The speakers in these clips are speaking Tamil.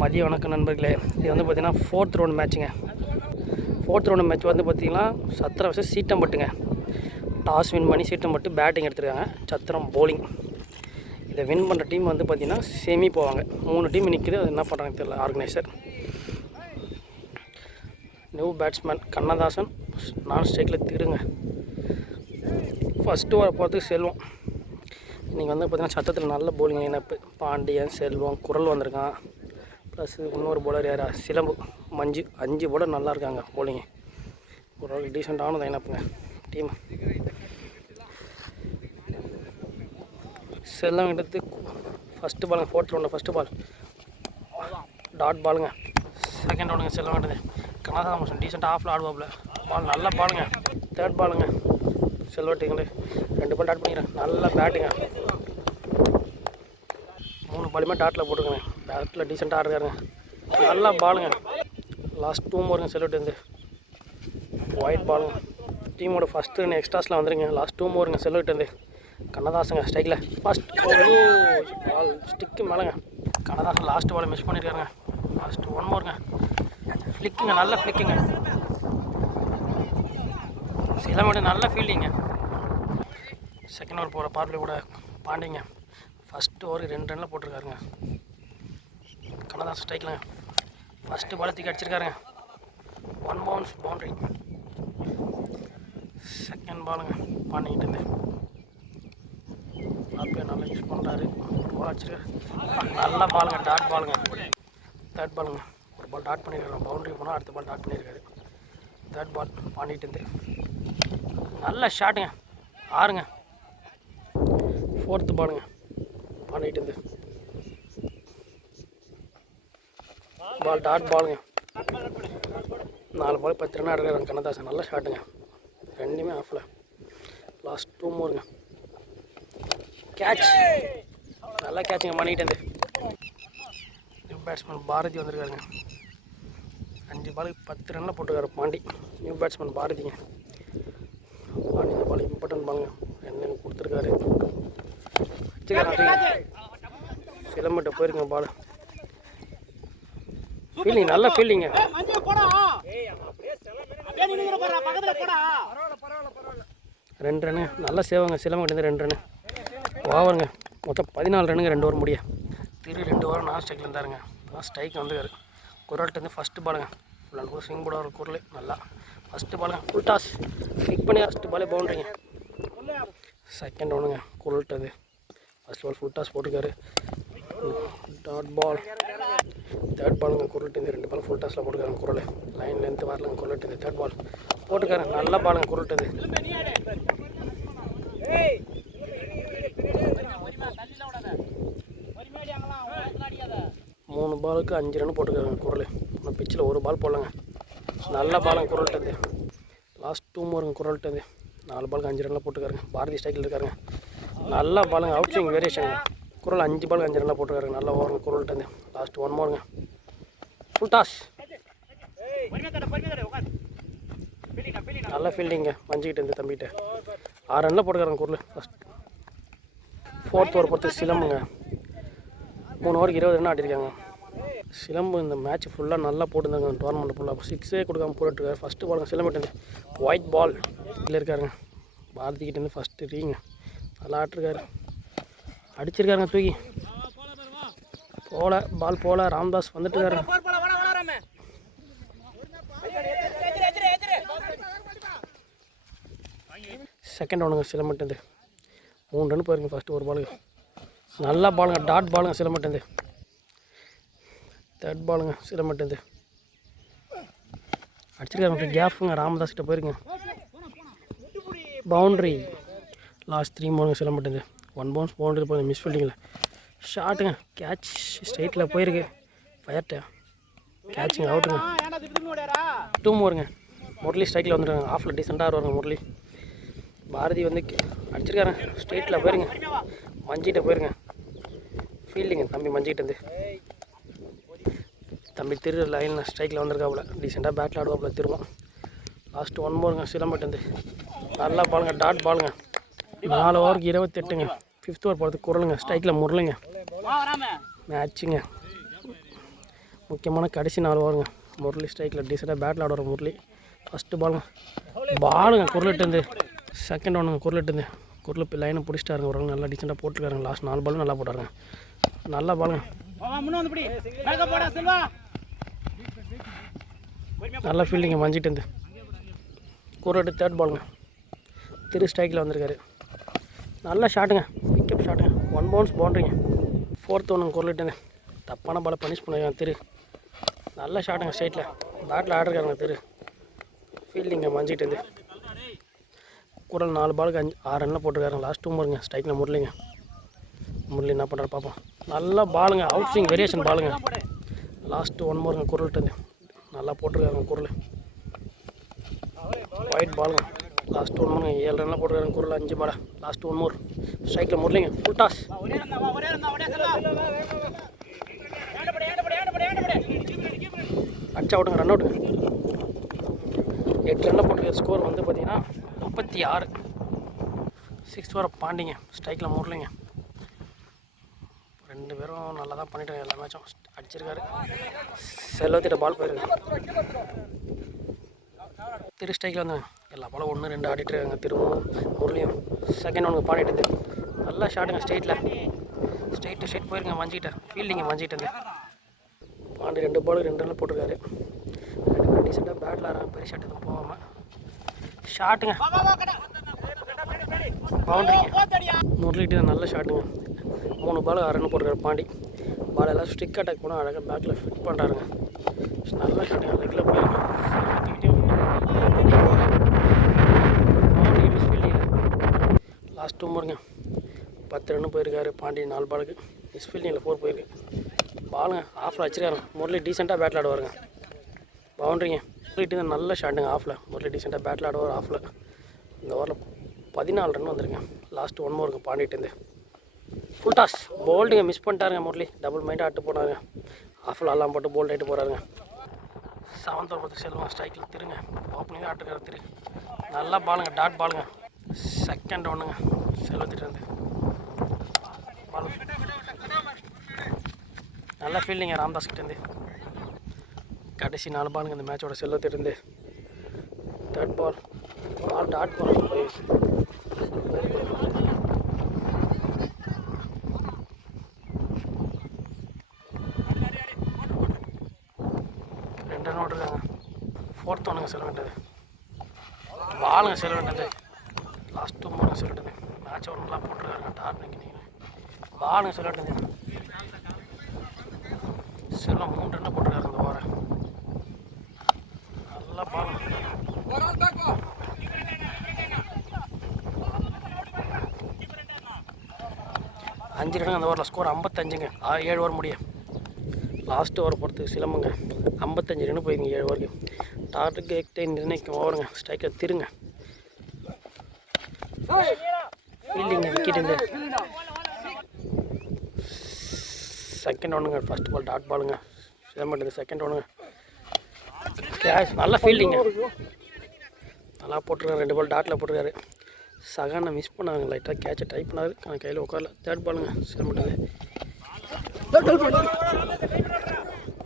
மதிய வணக்கம் நண்பர்களே. இது வந்து பார்த்திங்கன்னா 4th round மேட்ச்சுங்க. 4th round match வந்து பார்த்திங்கன்னா சத்திரம் வச்சு சீட்டம்பட்டுங்க. டாஸ் வின் பண்ணி சீட்டம்பட்டு பேட்டிங் எடுத்துருக்காங்க. சத்திரம் போலிங். இதை வின் பண்ணுற டீம் வந்து பார்த்திங்கன்னா செமி போவாங்க. 3 டீம் நிற்கிது. அது என்ன பண்ணுறாங்கன்னு தெரியல ஆர்கனைசர். நியூ பேட்ஸ்மேன் கண்ணதாசன் நான் ஸ்ட்ரைக்கில் திருங்க. ஃபஸ்ட்டு வர போகிறதுக்கு செல்வம். இன்றைக்கி வந்து பார்த்திங்கன்னா சத்தத்தில் நல்ல போலிங் லைனப்பு. பாண்டியன், செல்வம், குரல் வந்திருக்கான். ப்ளஸ் இன்னொரு போலர் யாரா சிலம்பு, மஞ்சு, 5 போலர் நல்லா இருக்காங்க போலிங்கு. ஒரு டீசெண்டான லைனப்புங்க டீம். செல்லம் எடுத்து ஃபஸ்ட்டு பாலுங்க. 4th ரவுண்டில் ஃபஸ்ட்டு பால் டாட் பாலுங்க. செகண்ட் ரவுண்டுங்க செல்லம் எடுத்து கனகாமோஷன் டீசெண்டாக ஆஃபில் ஆடுவாப்பில். பால் நல்ல பாலுங்க. 3rd பாலுங்க செல்வட்டிங்களே 2 பால் டாட் பண்ணிக்கிறேன். நல்ல பேட்டுங்க. 3 பாலுமே டாட்டில் போட்டுருக்கேங்க. பேட்டில் டீசெண்டாக ஆடுறாருங்க. நல்லா பாலுங்க. லாஸ்ட் 2 ஓவருங்க செல்வட்டு ஒயிட் பாலுங்க. டீமோட ஃபஸ்ட்டு ரன் எக்ஸ்ட்ராஸில் வந்துருங்க. லாஸ்ட் 2 ஓவருங்க செல்வட்டு கண்ணதாசங்க ஸ்ட்ரைக்கில் ஃபஸ்ட் பால் ஸ்டிக்கு மேலேங்க. கண்ணதாசன் லாஸ்ட் பாலை மிஸ் பண்ணியிருக்காருங்க. லாஸ்ட் 1 ஓவருங்க. ஃப்ளிக்குங்க, நல்ல ஃப்ளிக்குங்க. சிலமோட நல்ல ஃபீல்டிங்க. செகண்ட் ஓவர் போகிற பார்ப்ளே கூட பாண்டிங்க ஃபஸ்ட்டு ஓவர் 2 ரனில் போட்டிருக்காருங்க. கண்ணதாசன் ஸ்ட்ரைக்கில் ஃபஸ்ட்டு பாலை தூக்கி அடிச்சிருக்காருங்க. 1 பவுன்ஸ் பவுண்ட்ரி. செகண்ட் பாலுங்க பாண்டிங்கிட்டு பார்ப்ளே நல்லா யூஸ் பண்ணுறாரு. பால் அடிச்சிருக்காரு. நல்ல பாலுங்க. டாட் பாலுங்க. 3rd பாலுங்க. ஒரு பால் டாட் பண்ணியிருக்காரு. பவுண்ட்ரி போனால் அடுத்த பால் டாட் பண்ணியிருக்காரு. 3rd பால் பாண்டிகிட்டு நல்ல ஷாட்டுங்க. 6ங்க. 4th பாலுங்க பாண்டிகிட்டு பால் டாட் பாலுங்க. 4 பால் 10 ரன் ஆடுறாங்க கண்ணதாசன். நல்ல ஷாட்டுங்க. 2மே ஆஃபில். லாஸ்ட் 2 ஓவருங்க. கேட்ச். நல்லா கேட்சுங்க பண்ணிக்கிட்டு நியூ பேட்ஸ்மேன் பாரதி வந்திருக்காருங்க. 5 பாலுக்கு 10 ரனில் போட்டுருக்காரு பாண்டி. நியூ பேட்ஸ்மேன் பாரதிங்க. பாண்டி இந்த பால் இம்பார்ட்டன்ட் பாலுங்க. 2 கொடுத்துருக்காரு. வச்சுக்காரன் சிலம்பட்ட போயிருங்க பால். ஃபீல்டிங் நல்ல ஃபீல்டிங்க. 2 ரன்னு நல்லா சேவாங்க. சிலம்பட்டு 2 ரன்னு ஓவருங்க. மொத்தம் 14 ரன்னுங்க 2 ஓவர் முடிய. 2 ஓவர் நான் ஸ்ட்ரைக்கில் இருந்தாருங்க. ஸ்ட்ரைக் வந்துருக்காரு. குரல்ட்டு ஃபஸ்ட்டு பாலுங்க. ஃபுல் அண்ட் ஃபுல் ஸ்விங் போட ஒரு குரல் நல்லா. ஃபஸ்ட்டு பாலுங்க ஃபுல் டாஸ் கிளிக் பண்ணி ஃபஸ்ட்டு பாலே பவுண்ட்ரிங்க. செகண்ட் ஒன்றுங்க குரல்ட்டு ஃபஸ்ட் பால் ஃபுல் டாஸ் போட்டுருக்காரு. Dot ball. 3rd பாலுங்க குரல்ட்டு 2 பால் ஃபுல் டாஸில் போட்டுருக்காங்க. குரல் லைன் லென்த்து வரலங்க. குரல்ட்டு 3rd பால் போட்டுருக்காரு. நல்ல பாலுங்க குரல்ட்டு 3 பாலுக்கு 5 ரன் போட்டுருக்காங்க. குரல் இன்னும் பிச்சில் 1 பால் போடலங்க. நல்ல பாலுங்க குரல்ட்டு லாஸ்ட் 2 ஓவருங்க. குரல்ட்டு 4 பாலுக்கு 5 ரனில் போட்டுருக்காருங்க. பாரதி ஸ்ட்ரைக்கில் இருக்காருங்க. நல்ல பாலுங்க. அவுட் ஸ்விங் வேரியேஷனுங்க. குரல் 5 பாலுக்கு 5 ரனில் போட்டுருக்காருங்க. நல்ல ஓவருங்க குரல்ட்டு லாஸ்ட் 1 ஓவருங்க. ஃபுல் டாஸ் நல்ல ஃபீல்டிங்க. மஞ்சிக்கிட்டு தம்பிகிட்ட 6 ரனில் போட்டுருக்காருங்க குரல். ஃபஸ்ட் 4th ஓவர் பொறுத்து சிலம்புங்க 3 ஓவருக்கு 20 ரன் ஆடிருக்காங்க. சிலம்பு இந்த மேட்ச் ஃபுல்லாக நல்லா போட்டுருந்தாங்க. டோர்னமெண்ட் ஃபுல்லாக 6 கொடுக்காம போட்டுருக்காரு. ஃபஸ்ட்டு பாலுங்க சிலம்பட்டு ஒயிட் பால் இல்லை இருக்காருங்க. பாரதிக்கிட்டேருந்து ஃபஸ்ட்டு ரீங்க நல்லா ஆட்டிருக்காரு. அடிச்சிருக்காருங்க தூக்கி போல பால் போல. ராம்தாஸ் வந்துட்டு இருக்காரு. செகண்ட் ரவுண்டுங்க சிலம்பட்டு 3 ரன் போயிருங்க. ஃபஸ்ட்டு 1 பாலுங்க. நல்லா பாலுங்க. டாட் பாலுங்க சிலம்பட்டு 3rd பாலுங்க சிலம்பட்டு அடிச்சிருக்காங்க. கேஃபுங்க ராமதாஸ் கிட்ட போயிருங்க. பவுண்ட்ரி. லாஸ்ட் 3 ஓவருங்க சிலம்பட்டு 1 பவுன்ஸ் பவுண்ட்ரி போய் மிஸ் ஃபீல்டிங்கில் ஷாட்டுங்க. கேட்ச் ஸ்ட்ரைட்டில் போயிருக்கு. ஃபயர்ட்ட கேட்சுங்க அவுட்டுங்க. 2 ஓவருங்க. முரளி ஸ்ட்ரைக்கில் வந்துருக்காங்க. ஆஃபில் டீசெண்டாக வருவாங்க முரளி. பாரதி வந்து அடிச்சிருக்காருங்க. ஸ்ட்ரைட்டில் போயிருங்க. மஞ்சிகிட்ட போயிருங்க. ஃபீல்டிங்க தம்பி மஞ்சிக்கிட்டு தம்பி லைனில் ஸ்ட்ரைக்கில் வந்திருக்காப்புல. டீசெண்டாக பேட்டில் ஆடுவாப்புல திரும்ப. லாஸ்ட்டு 1 ஓவருங்க சிலம்பட்டு நல்லா பாலுங்க. டாட் பாலுங்க. 4 ஓவருக்கு 28ங்க. 5th ஓவர் போகிறதுக்கு குரலுங்க. ஸ்ட்ரைக்கில் முரளுங்க. மேட்சுங்க. முக்கியமான கடைசி 4 ஓவருங்க. முரளி ஸ்ட்ரைக்கில் டீசெண்டாக பேட்டில் ஆடுற முரளி. ஃபஸ்ட்டு பாலுங்க குரலிட்டு செகண்ட் ஒன்றுங்க குரலிட்டு குரல் இப்போ லைனை பிடிச்சிட்டாருங்க. ஒரு நல்லா டீசெண்டாக போட்டுருக்காருங்க. லாஸ்ட் 4 பாலும் நல்லா போட்டாருங்க. நல்லா பாலுங்க. நல்லா ஃபீல்டிங்க மஞ்சிட்டு குரலிட்டு தேர்ட் பாலுங்க. ஸ்ட்ரைக்கில் வந்திருக்காரு. நல்ல ஷாட்டுங்க. பிக்கப் ஷாட்டுங்க. 1 பவுன்ஸ் பவுண்ட்ரிங்க. ஃபோர்த் ஒன்றுங்க குரலிட்டு தப்பான பாலை பனிஷ் பண்ணிருக்காங்க. நல்ல ஷாட்டுங்க. ஸ்ட்ரைட்டில் பேட்டில் ஆடுறாருங்க. ஃபீல்டிங்க மஞ்சிட்டு குரல் 4 பாலுக்கு 6 ரன்னில் போட்டிருக்காருங்க. லாஸ்ட் 2 ஓவருங்க. ஸ்ட்ரைக்கில் முரளிங்க. முரளி என்ன பண்ணுறாரு பார்ப்போம். நல்லா பாலுங்க. அவுட் ஸ்விங் வேரியேஷன் பாலுங்க. லாஸ்ட்டு 1 ஓவருங்க. குரல்ட்டு நல்லா போட்டிருக்காருங்க. குரல் ஒயிட் பாலுங்க. லாஸ்ட் 1 ஓவருங்க. 7 ரன்னில் போட்டிருக்காருங்க. குரல் 5 பாலை. Last 1 over. ஸ்ட்ரைக்கில் முரளிங்க. Full toss. அடிச்சா அவுட்டுங்க. ரன் அவுட்டுங்க. 8 ரன்னில் போட்டிருக்க ஸ்கோர் வந்து பார்த்தீங்கன்னா 36. 6 ஓவர் பாண்டிங்க. ஸ்ட்ரைக்கில் முரளிங்க. 2 பேரும் நல்லா தான் பண்ணிட்டாங்க. எல்லா மேட்சும் அடிச்சிருக்காரு. செல்வத்திட்ட பால் போயிருக்கு. ஸ்ட்ரைக்கில் வந்து எல்லா பாலும் 1 2 ஆடிட்டு இருக்காங்க. திரும்பவும் முரளியும் செகண்ட் ஒன்று பாடிட்டு நல்லா ஷாட்டுங்க. ஸ்ட்ரைட் போயிருங்க. மஞ்சிக்கிட்டேன் ஃபீல்டிங்க மஞ்சிக்கிட்டு பாண்டி 2 பாலுக்கு 2 ரன்னில் போட்டிருக்காரு. 2 பேரும் டீசெண்டாக பேட்டில் ஆடுறாங்க. பெரிய ஷாட் எதுவும் போகாமல் ஷாட்டுங்க. பவுண்ட்ரிங்க. முரளிட்டு நல்ல ஷாட்டுங்க. 3 பால் 6 ரன் போட்டிருக்காரு பாண்டி. பால் எல்லாம் ஸ்டிக் அட்டாக் போனால் அழகாக பேக்கில் ஃபிட் பண்ணுறாருங்க. நல்ல ஷாட்டுங்க. லெக்கில் போயிருங்க. பவுண்ட்ரி மிஸ் ஃபீல்டிங்கில் லாஸ்ட் 2 ஓவருங்க. 10 ரன்னு போயிருக்காரு பாண்டி. 4 பாலுக்கு மிஸ் ஃபீல்டிங்கில் 4 போயிருக்கு. பாலுங்க ஆஃபில் வச்சுருக்காருங்க. முரளி டீசெண்டாக பேட்டில் ஆடுவாருங்க. பவுண்ட்ரிங்க. முரளிட்டு நல்ல ஷாட்டுங்க. ஆஃபில் முரளி டீசெண்டாக பேட்டில் ஆடுவார். ஆஃபில் இந்த ஓவரில் 14 ரன் வந்துருங்க. லாஸ்ட் 1 ஓவருக்கு பாண்டிட்டு ஃபுல் டாஸ். போல்டுங்க மிஸ் பண்ணிட்டாருங்க. முரளி டபுள் மைண்டாக ஆட்டு போனாங்க. ஆஃபில் எல்லாம் போட்டு போல்ட் ஆகிட்டு போகிறாருங்க. 7th ஓவர் பார்த்து செல்வம் ஸ்ட்ரைக்கில் ஓப்பனிங்காக ஆட்டுக்காரு. நல்லா பாலுங்க. டாட் பாலுங்க. செகண்ட் ஒன்றுங்க. செல்வத்திட்டு பால் நல்லா ஃபீல்டிங்க. ராம்தாஸ் கிட்டேருந்து கடைசி 4 பாலுங்க இந்த மேட்சோட. செல்வத்திட்டு தேர்ட் பால் டாட் பால் போய் 2 ரன் ஓட்டுருக்காங்க. 4th ஒன்றுங்க செல்ல வேண்டியது. பாலுங்க செல்ல வேண்டியது. லாஸ்ட் 2 பாலுங்க செல்ல வேண்டியது. மேட்ச் ஒரு நல்லா போட்டிருக்காருங்க. டார்னிங் பாலுங்க செல்ல வேண்டியது. செல்லம் 3 ரன்னை போட்டிருக்காரு இந்த ஓவரை. நல்லா பாலுங்க. 5 ரன் அந்த ஓவரில். ஸ்கோர் 55ங்க. 7 ஓவர் முடியும். லாஸ்ட் ஓவர் பொறுத்து சிலம்புங்க. 55 ரன் போயிருங்க 7 ஓவருக்கு. டார்கெட்டை நிர்ணயிக்கும் ஓவருங்க. ஸ்ட்ரைக்கர் ஃபீல்டிங்க. விக்கெட்டு செகண்ட் ஒன்றுங்க. ஃபஸ்ட் பால் டாட் பாலுங்க. சிலம்பட்டு செகண்ட் ஒன்றுங்க. கேஷ் நல்லா ஃபீல்டிங்க. நல்லா போட்டிருக்காரு. 2 பால் டாட்டில் போட்டிருக்காரு. சகானை மிஸ் பண்ணாங்க. லைட்டாக கேட்சை ட்ரை பண்ணாரு. ஆனால் கையில் உட்காரல. தேர்ட் பாலுங்க. சிலம்பட்டு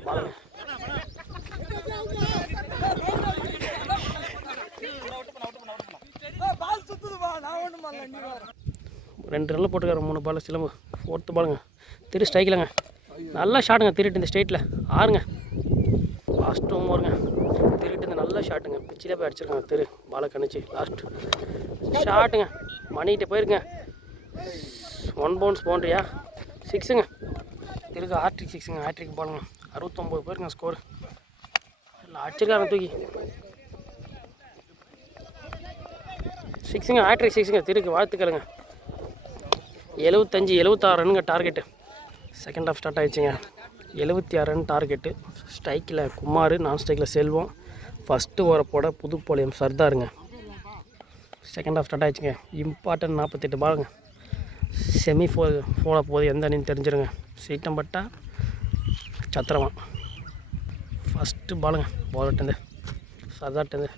பாலுங்க. 2 ரன்னில் போட்டுருக்காரு. 3 பால் சிலம்பு. 4th பாலுங்க. ஸ்ட்ரைக்கில்ங்க. நல்லா ஷாட்டுங்க. இந்த ஸ்ட்ரைட்டில் 6ங்க. லாஸ்ட் 2 ஓவருங்க. நல்ல ஷாட்டுங்க. பிச்சிலே போய் அடிச்சிருக்காங்க. பாலை கணிச்சு லாஸ்ட் ஷாட்டுங்க. மணிகிட்ட போயிருங்க. 1 பவுன்ஸ் பவுண்ட்ரியா 6ங்க. ஹாட்ரிக் 6ங்க. ஹாட்ரிக் பாலுங்க. 69 போயிருங்க ஸ்கோர். இல்லை அடிச்சிருக்காங்க தூக்கி 6ங்க. ஹாட்ரிக் 6ங்க. வாழ்த்துக்களுங்க. 76 ரன்னுங்க டார்கெட்டு. செகண்ட் ஹாஃப் ஸ்டார்ட் ஆகிடுச்சிங்க. 76 ரன் டார்கெட்டு. ஸ்ட்ரைக்கில் குமார், நான் ஸ்ட்ரைக்கில் செல்வம். ஃபஸ்ட்டு ஓவரப்போட புதுப்பாளையம் சர்தாருங்க. செகண்ட் ஹாஃப் ஸ்டார்ட் ஆகிடுச்சிங்க. இம்பார்ட்டன்ட் 48 பாலுங்க. செமி போட போகுது. எந்த அணின்னு தெரிஞ்சிருங்க. சீட்டம்பட்டா சத்திரமா. ஃபஸ்ட்டு பாலுங்க. பவுலர்ட்டேருந்து சர்தார்ட்டேருந்து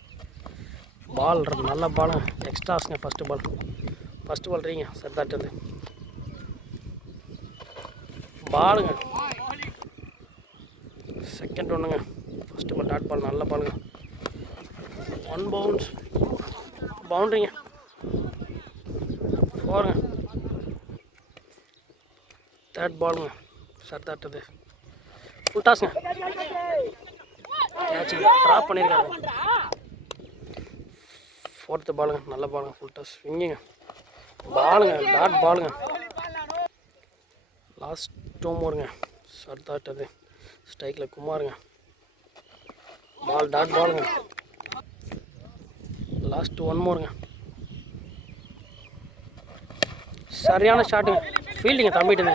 பால் நல்ல பாலுங்க. எக்ஸ்ட்ராஸ்ங்க. ஃபஸ்ட்டு பால் ரீங்க சர்தார்ட்டேருந்து பாலுங்க. செகண்ட் ஒன்றுங்க. ஃபஸ்ட்டு பால் டாட் பால், நல்ல பாலுங்க. 1 பவுன்ஸ், பவுண்ட்ரிங்க. 4ங்க. தேர்ட் பாலுங்க. சர்தாட்டது ஃபுல் டாஸுங்க. கேட்சுங்க, ட்ராப் பண்ணியிருக்காங்க. 4th பாலுங்க, நல்ல பாலுங்க. ஃபுல் டாஸ், ஸ்விங்கிங்க. பாலுங்க, டாட் பாலுங்க. லாஸ்ட் 2 மோருங்க. சர்தாட்டது ஸ்ட்ரைக்கில் குமாருங்க. பால் டாட் பாலுங்க. லாஸ்ட் 1 மோருங்க. சரியான ஷாட்டுங்க. ஃபீல்டிங்க தம்பிட்டுங்க.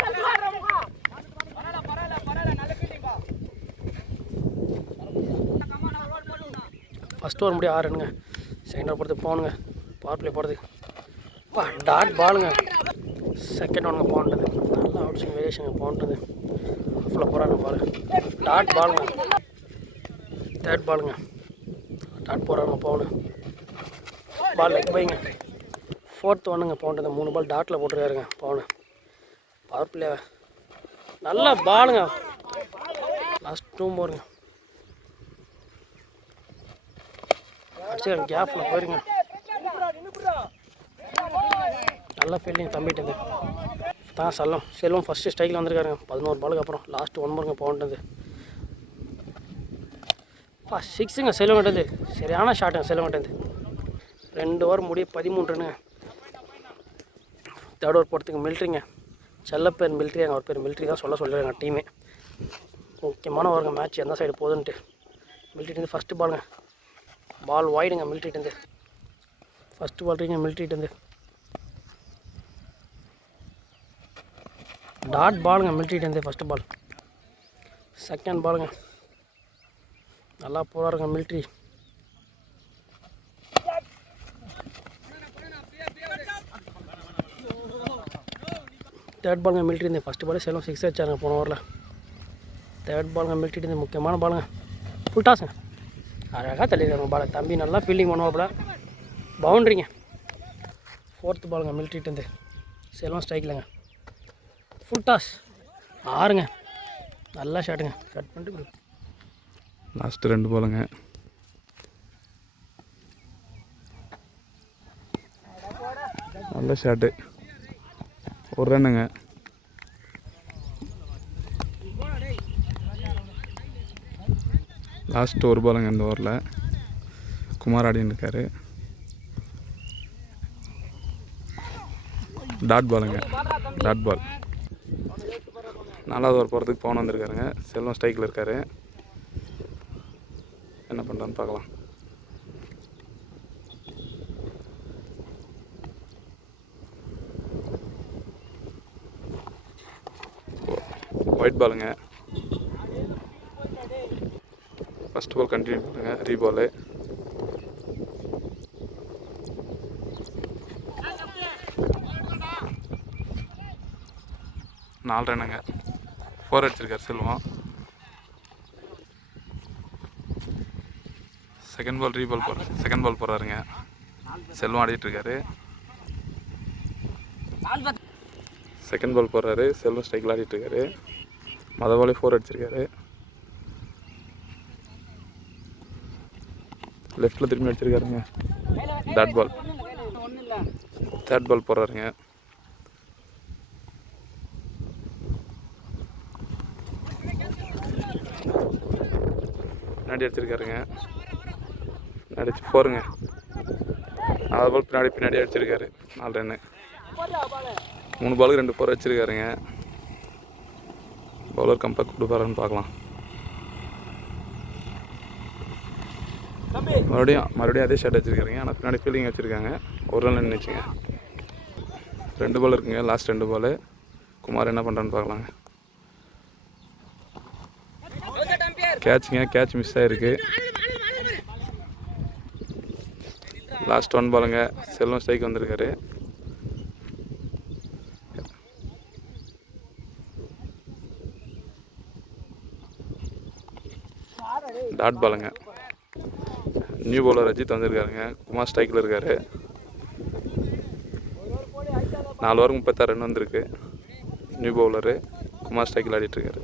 ஃபஸ்ட் ஓவர் முடிய 6 ரன்னுங்க. செகண்ட் ஓவர் போகிறதுக்கு போகணுங்க. பவர் பிளே போகிறதுக்கு டாட் பாலுங்க. செகண்ட் ஒன்றுங்க போன்றது. நல்லா அவுட் ஸ்விங் வேரியேஷனுங்க போன்றது. ஆஃபில் போகிறாங்க பால். டாட் பாலுங்க. தேர்ட் பாலுங்க. டாட் போகிறாங்க போகணும். பால் லெக் பைங்க. 4th ஒன்றுங்க போன்றது. 3 பால் டாட்டில் போட்டுருக்காருங்க போகணும். பவர் பிளே நல்லா பாலுங்க. லாஸ்ட் 2 மோருங்க. அடிச்சு கேப்பில் போயிருங்க. நல்லா ஃபீல்டிங் தம்பிட்டு தான் செல்வம் ஃபஸ்ட்டு ஸ்ட்ரைக்கில் வந்திருக்காருங்க. 11 பாலுக்கு அப்புறம் லாஸ்ட் 1 மோருங்க போன்றது. 6ங்க செல்வம் கிட்டது. சரியான ஷாட்டுங்க செல்வம் கிட்டது. 2 ஓவர் முடிய 13 ரன்னுங்க. தேர்ட் ஓவர் போகிறதுக்கு மில்ட்ரிங்க. செல்லப்பேர் மில்ட்ரி, அங்கே ஒரு பேர் மில்ட்ரி தான் சொல்லிடுறாங்க டீமே. முக்கியமான ஓவருங்க மேட்ச் எந்த சைடு போகுதுன்ட்டு. மில்ட்ரிட்டு ஃபஸ்ட்டு பாலுங்க. பால் வாய்டுங்க மில்ட்ரிட்டு. ஃபஸ்ட்டு பால் ரீங்க மில்ட்ரிட்டு. டாட் பாலுங்க மில்ட்ரிட்டு. ஃபஸ்ட்டு பால். செகண்ட் பாலுங்க. நல்லா போகிறாருங்க மில்ட்ரி. தேர்ட் பாலுங்க மில்ட்ரி. ஃபஸ்ட்டு பாலே செல்வம் 6 வச்சாருங்க போன ஓவரில். தேர்ட் பாலுங்க மில்ட்ரிட்டு. முக்கியமான பாலுங்க. ஃபுல் டாஸுங்க. அழகாக தள்ளியிருக்காங்க பாலை. தம்பி நல்லா ஃபீல்டிங் பண்ணுவாப்புல. பவுண்ட்ரிங்க. 4th பாலுங்க மில்ட்ரிட்டு. செல்வம் ஸ்ட்ரைக்கில்ங்க. Full toss 6ங்க. நல்லா ஷாட்டுங்க. கட் பண்ணிட்டு லாஸ்ட்டு 2 பாலுங்க. நல்ல ஷாட்டு. 1 ரன்னுங்க. லாஸ்ட் 1 பாலுங்க இந்த ஓவரில். குமார் ஆடின்னு இருக்காரு. டாட் பாலுங்க. Dot ball. 4வது ஓவர் போகிறதுக்கு பவுன் வந்திருக்காருங்க. செல்வம் ஸ்ட்ரைக்கில் இருக்கார். என்ன பண்ணுறான்னு பார்க்கலாம். ஒயிட் பாலுங்க. ஃபஸ்ட் பால் கண்டினியூ பண்ணுங்க. ரீபாலு. நாலு ரன்னுங்க. 4 அடிச்சிருக்காரு செல்வம். Second ball போடுறாருங்க. செல்வம் ஆடிட்டுருக்காரு. செகண்ட் பால் போடுறாரு. செல்வம் ஸ்ட்ரைக்கில் ஆடிட்டுருக்காரு. மொதல் பாலே 4 அடிச்சிருக்காரு. லெஃப்டில் திரும்பி அடிச்சிருக்காருங்க. Dot ball. தேர்ட் பால் போடுறாருங்க. பின்னாடி அடிச்சிருக்காருங்க. பின்னாடி 4ங்க. 4 பால் பின்னாடி அடிச்சிருக்காரு. 4 ரன்னு. 3 பாலுக்கு 2 4 அடிச்சிருக்காருங்க. பவுலர் கம்பேக் கொடுப்பாருன்னு பார்க்கலாம். மறுபடியும் அதே ஷாட் வச்சுருக்காருங்க. ஆனால் பின்னாடி ஃபீல்டிங் வச்சுருக்காங்க. 1 ரன் நின்றுச்சுங்க. 2 பால் இருக்குங்க. லாஸ்ட் 2 பால். குமார் என்ன பண்ணுறான்னு பார்க்கலாங்க. கேட்ச் மிஸ் ஆகிருக்கு. லாஸ்ட் 1 பாலுங்க. செல்வம் ஸ்ட்ரைக் வந்திருக்காரு. டாட் பாலுங்க. நியூ பவுலர் அஜித் வந்திருக்காருங்க. குமார் ஸ்ட்ரைக்கில் இருக்கார். 4 ஓவருக்கு 36 ரன் வந்திருக்கு. நியூ பவுலரு குமார் ஸ்ட்ரைக்கில் ஆடிட்டுருக்காரு.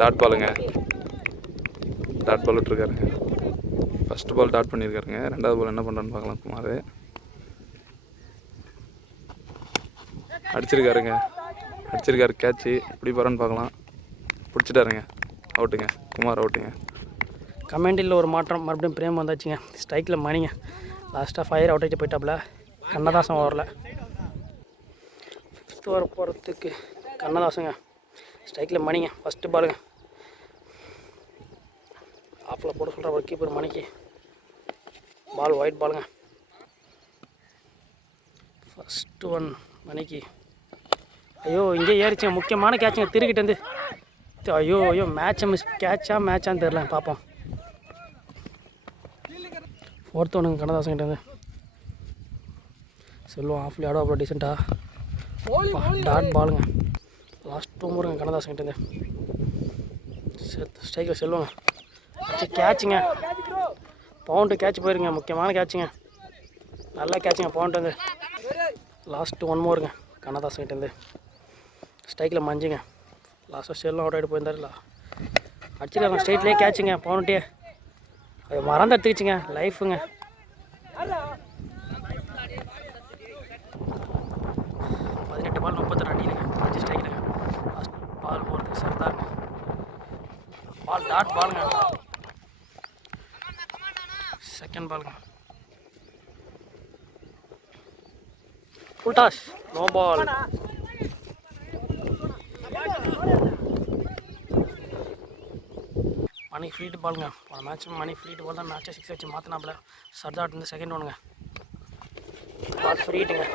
டாட் பாலுங்க. டாட் பால் விட்டுருக்காருங்க. ஃபஸ்ட்டு பால் டாட் பண்ணியிருக்காருங்க. ரெண்டாவது பால் என்ன பண்ணுறான்னு பார்க்கலாம். குமார் அடிச்சிருக்காருங்க. கேட்ச்சு எப்படி போகிறான்னு பார்க்கலாம். பிடிச்சிட்டாருங்க. அவுட்டுங்க. குமார் அவுட்டுங்க. கமெண்டில் ஒரு மாற்றம், மறுபடியும் பிரேம் வந்தாச்சுங்க. ஸ்ட்ரைக்கில் மணிங்க. லாஸ்ட்டாக ஃபயர் அவுட் ஆகிட்டு போயிட்டாப்புல. கண்ணதாசன் ஓவரில் 5th ஓவர் போகிறதுக்கு கண்ணதாசங்க. ஸ்ட்ரைக்கில் மணிங்க. ஃபஸ்ட்டு பாலுங்க. ஆஃபில் போட சொல்கிற ஒரு கீப்பர் மணிக்கு. பால் ஒயிட் பாலுங்க. ஃபஸ்ட்டு ஒன் மணிக்கு. ஐயோ இங்கே ஏறிச்சுங்க. முக்கியமான கேட்சுங்க. திருக்கிட்டேருந்து ஐயோ மேட்சை மேட்சான்னு தெரில. பார்ப்போம். 4th ஒன்றுங்க கண்ணதாசன்கிட்டேருந்து. செல்வம் ஆஃப்லி ஆடோ அவ்வளோ டீசெண்டாக. டாட் பாலுங்க. லாஸ்ட் 2 ஓவருங்க கண்ணதாசன்கிட்டேருந்து. ஸ்ட்ரைக்கில் செல்வங்க. கேட்சுங்க. பவுண்டு கேட்ச் போயிருங்க. முக்கியமான கேட்சுங்க. நல்லா கேட்சுங்க பவுண்டு வந்து. லாஸ்ட்டு 1 ஓவருங்க கண்ணதாசன்கிட்டேருந்து. ஸ்ட்ரைக்கில் மஞ்சுங்க. லாஸ்ட்டாக செல்லும் அவுட் ஆகிட்டு போயிருந்தாருல. அடிச்சிருக்காங்க. ஸ்ட்ரைட்லேயே கேட்சுங்க. பவுன்ட்டே அது மறந்து எடுத்துக்கிச்சிங்க. லைஃபுங்க. பால் 32 அடிங்க. 5 ஸ்ட்ரைக்குங்க. ஃபஸ்ட் பால் போகிறது சர்தாருங்க. பால் டாட் பாலுங்க. செகண்ட் பாலுங்க. Full toss. No ball. Mani free hit பாலுங்க. போன மேட்ச் மணி ஃப்ரீட்டு பால் தான் மேட்சை 6 வச்சு மாற்றினாப்புல. சர்தாட் வந்து செகண்ட் ஒன்றுங்க. பால் ஃப்ரீட்டுங்க.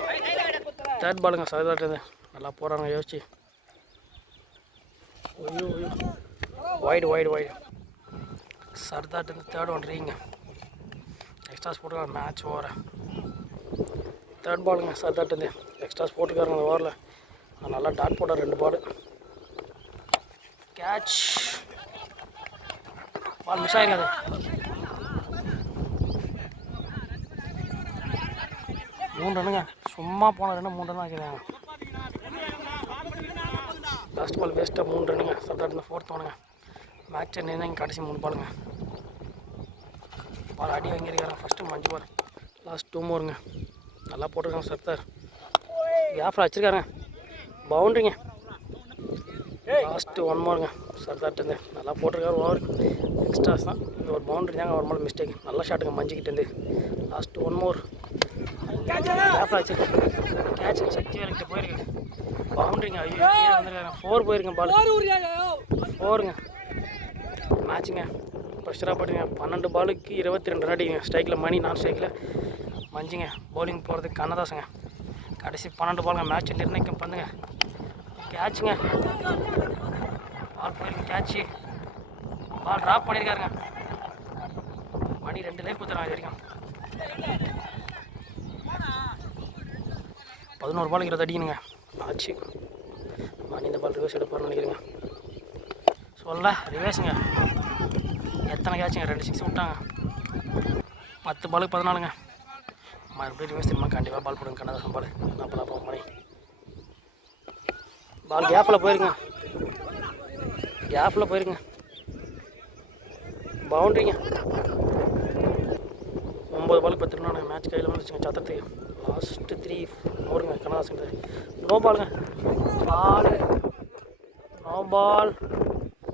தேர்ட் பாலுங்க சர்தாட் இருந்து. நல்லா போகிறாங்க யோசிச்சு. ஐயோ வைடு சர்தாட் வந்து தேர்ட் ஒன் ரீங்க. எக்ஸ்ட்ராஸ் போட்டுருக்காங்க. மேட்ச் ஓவர. தேர்ட் பாலுங்க சர்தாட் இருந்து. எக்ஸ்ட்ராஸ் போட்டுருக்காருங்க அந்த ஓவரில். நல்லா டாட் போட்டார் 2 பால். கேட்ச். பால் மிஸ் ஆகிருக்காது. மூணு ரன்னுங்க. சும்மா போன 3 ரன் ஆக்கிடுறாங்க. லாஸ்ட் பால் வேஸ்ட்டாக 3 ரன்னுங்க. சர்தார் 4th ஒன்றுங்க. மேட்சை நின்று கடைசி 3 பாலுங்க. பால் அடி வாங்கியிருக்காங்க. ஃபஸ்ட்டு மஞ்சு பால். லாஸ்ட் 2 ஓவருங்க. நல்லா போட்டிருக்காங்க சர்தார். கேஃபில் வச்சுருக்காருங்க. பவுண்ட்ரிங்க. லாஸ்ட்டு 1 ஓவருங்க சர்தார்ட்டேருந்து. நல்லா போட்டிருக்காரு ஓவர். எக்ஸ்ட்ராஸ் தான். இது ஒரு பவுண்ட்ரி தாங்க. ஒரு மேலே மிஸ்டேக். நல்லா ஷாட்டுங்க மஞ்சிக்கிட்டேருந்து. லாஸ்ட்டு 1 ஓவர் கேஃபில் வச்சுருக்கேன். கேட்சுங்க. சக்தி வேலைக்கிட்ட போயிருக்கு. பவுண்ட்ரிங்க. ஐயோ வந்துருக்காங்க. 4 போயிருங்க பால். 4ங்க. மேட்சுங்க ப்ரெஷராக போட்டுங்க. 12 பாலுக்கு 22 ரன் அடிங்க. ஸ்ட்ரைக்கில் மணி. நான் ஸ்ட்ரைக்கில் மஞ்சுங்க. பவுலிங் போகிறதுக்கு கண்ணதாசங்க. கடைசி 12 பாலுங்க. மேட்ச் நிர்ணயிக்கம் பண்ணுங்க. கேட்சுங்க. பால் போயிருக்கு. கேட்சு. பால் ட்ராப் பண்ணியிருக்காருங்க. மணி 2 லைஃப் கொடுத்துறாங்க இது வரைக்கும். 11 பாலுக்கு 20 அடிக்கணுங்க. ஆச்சு. மணி இந்த பால் ரிவர்ஸ் எடுப்பார்னு நினைக்கிறேங்க. சொல்ல ரிவர்ஸுங்க. எத்தனை கேட்சுங்க. 2 6 விட்டாங்க. 10 பாலுக்கு 14ங்க. மறுபடியும் ரிவர்ஸ் திரும்ப கண்டிப்பாக பால் போடுங்க கண்ணதாசன் பால். நான் மணி பால் கேப்பில் போயிருங்க. பவுண்ட்ரிங்க. 9 பாலுக்கு 10 ரன். மேட்ச் கையில் வந்துச்சுங்க சத்திரத்துக்கு. லாஸ்ட்டு 3 ஓவருங்க கண்ணதாசன். நோ பாலுங்க. No ball.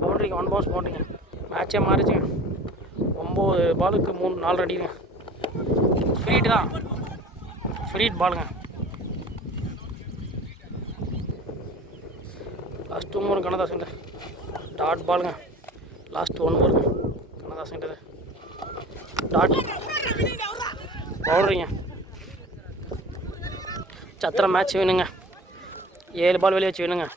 பவுண்ட்ரிங்க. 1 பவுன்ஸ் பவுண்ட்ரிங்க. மேட்சே மாறிச்சுங்க. 9 பாலுக்கு 4 அடிங்க. ஃப்ரீட்டு தான். ஃப்ரீட் பாலுங்க. Last 2 over Kannadasan. டாட் பாலுங்க. லாஸ்ட் 1 ஓவருங்க கண்ணதாசன். டாட் பவுண்டரிங்க. சத்திரம் மேட்ச் வேணுங்க. 7 பால் வெளியே வச்சு வேணுங்க.